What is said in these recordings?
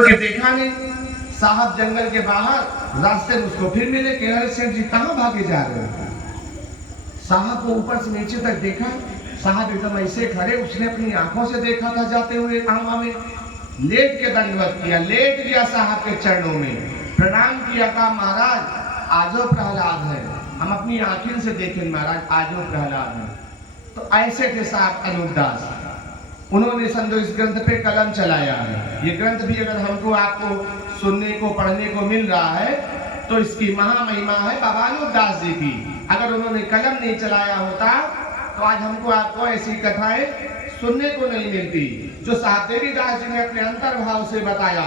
के देखा नहीं। साहब जंगल के बाहर रास्ते में उसको फिर मिले कि अरे सेठ जी कहाँ भागे जा रहे हो। साहब को ऊपर से नीचे तक देखा, साहब एकदम ऐसे खड़े, उसने अपनी आंखों से देखा था जाते हुए आमा में, लेट के दंडवत किया, लेट गया साहब के चरणों में, प्रणाम किया, कहा महाराज आजो प्रहलाद है, हम अपनी आंखों से देखें महाराज आजो प्रहलाद है। तो ऐसे थे साहब अनुपदास, उन्होंने समझो इस ग्रंथ पे कलम चलाया है। ये ग्रंथ भी अगर हमको आपको सुनने को पढ़ने को मिल रहा है तो इसकी महामहिमा है बाबा अनुपदास जी की। अगर उन्होंने कलम नहीं चलाया होता तो आज हमको आपको ऐसी कथाएं सुनने को नहीं मिलती जो साहब देवीदास जी ने अपने अंतर्भाव से बताया।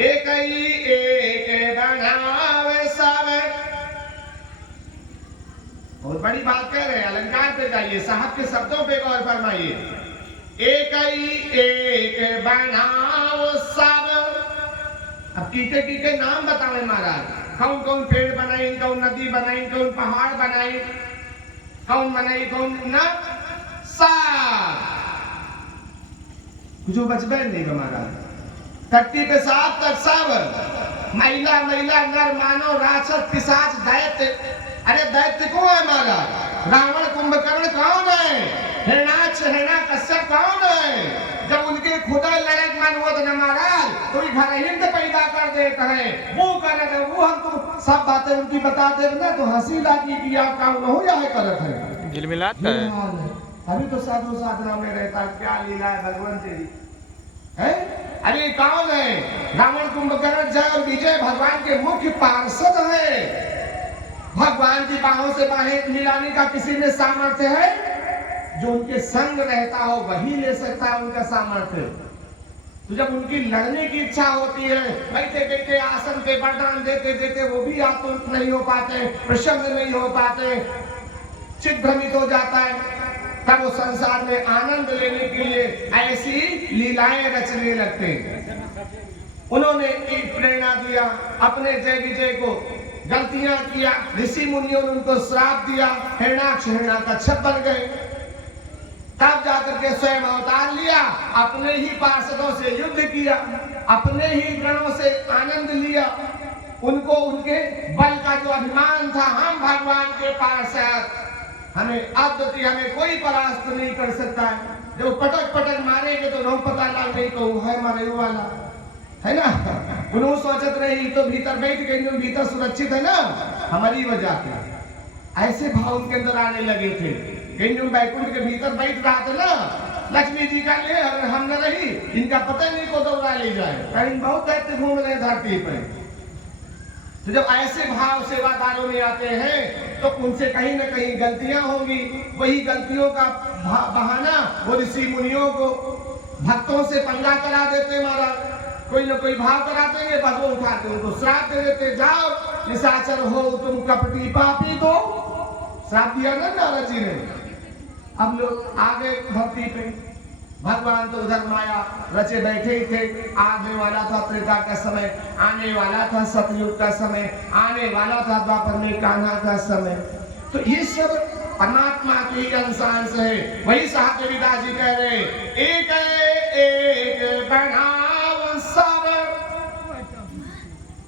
एक ही एक बनावे सब, बहुत बड़ी बात कह रहे हैं, अलंकार पे जाइए, साहब के शब्दों पे गौर फरमाइए। एक ही एक बनाओ सब, अब कीके कीके नाम बतावे महाराज, कौन कौन पेड़ बनाई, कौन नदी बनाई, कौन पहाड़ बनाई, कौन बनाई, कौन न साफ जो बचबे नहीं महाराज। धरती पे साफ तक सब, महिला महिला नर मानव राक्षस पिशाच दैत्य। अरे दैत्य कौन है महाराज? रावण कुंभकर्ण कौन है? हिरणाक्ष हिरण्यकश्यप कौन है? जब उनके खुदा लड़क मन हो तो महाराज कोई घर हिंद पैदा कर देते हैं, वो करे वो हम तो सब बातें उनकी बता दे ना तो हंसी लागी कि आप काम हो या है करत है झिलमिलाता है। अभी तो साधु साधना में रहता है, क्या लीला है भगवान तेरी है। अरे कौन है? रावण कुंभकर्ण जय और विजय भगवान के मुख्य पार्षद है। भगवान की बाहों से बाहें मिलाने का किसी में सामर्थ्य है? जो उनके संग रहता हो वही ले सकता है उनका सामर्थ्य। तो जब उनकी लड़ने की इच्छा होती है, बैठे बैठे आसन पे वरदान देते देते वो भी आतुर नहीं हो पाते, प्रसन्न नहीं हो पाते, चित्त भ्रमित हो जाता है, तब वो संसार में आनंद लेने के लिए ऐसी लीलाएं रचने लगते हैं। उन्होंने एक प्रेरणा दिया अपने जय विजय को, गलतियां किया, ऋषि मुनियों ने उनको श्राप दिया, हिरणाक्ष हिरण्यकश्यप बन गए। तब जाकर के स्वयं अवतार लिया, अपने ही पार्षदों से युद्ध किया, अपने ही गणों से आनंद लिया। उनको उनके बल का जो अभिमान था, हम भगवान के पार्षद, हमें अद्वितीय, हमें कोई परास्त नहीं कर सकता है। जब पटक पटक मारेंगे तो नहीं पता लग गई तो है मारे वाला है ना। उन्होंने सोचत रही तो भीतर बैठ गई, भीतर सुरक्षित है ना हमारी वजह से। ऐसे भाव उनके अंदर आने लगे थे। कहीं बैकुंठ के भीतर बैठ रहा था ना, लक्ष्मी जी का ले अगर हम न रही, इनका पता नहीं को दौड़ा ले जाए, कहीं बहुत दैत्य घूम रहे धरती पे। तो जब ऐसे भाव सेवादारों में आते हैं तो उनसे कहीं न कहीं गलतियां होंगी। वही गलतियों का बहाना वो ऋषि मुनियों को भक्तों से पंगा करा देते महाराज। कोई न कोई भाव करा देंगे, बस वो उठाते उनको श्राप दे देते, जाओ निशाचर हो तुम कपटी पापी, तो श्राप दिया ना नारद जी ने। अब लोग आगे धरती पे, भगवान तो उधर माया रचे बैठे ही थे। आने वाला था त्रेता का समय, आने वाला था सतयुग का समय, आने वाला था द्वापर में कान्हा का समय। तो ये सब परमात्मा के ही अंशांश है। वही साहब देवीदास जी कह रहे, एक एक बनाओ सब,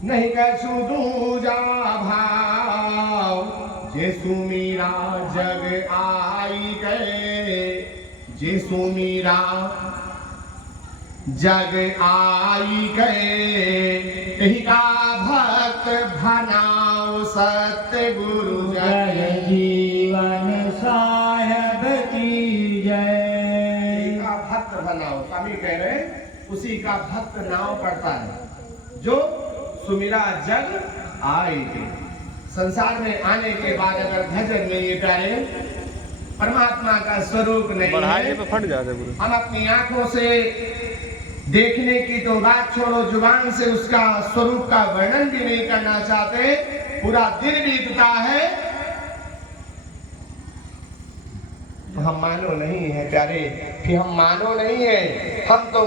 नहीं कैसु दूजा भाव, जेसु मीरा जग आई गए, जेसु मीरा जग आई गए, कहीं का भक्त भनाओ सत्य गुरु जय जीवन साहेब की जय। का भक्त बनाओ, स्वामी कह रहे उसी का भक्त नाव पड़ता है जो सुमिरा जग आई गए। संसार में आने के बाद अगर भजन नहीं करे, परमात्मा का स्वरूप नहीं है, फट जाते हम अपनी आंखों से देखने की तो बात छोड़ो, जुबान से उसका स्वरूप का वर्णन भी नहीं करना चाहते, पूरा दिन बीतता है तो हम मानो नहीं है प्यारे, कि हम मानो नहीं है, हम तो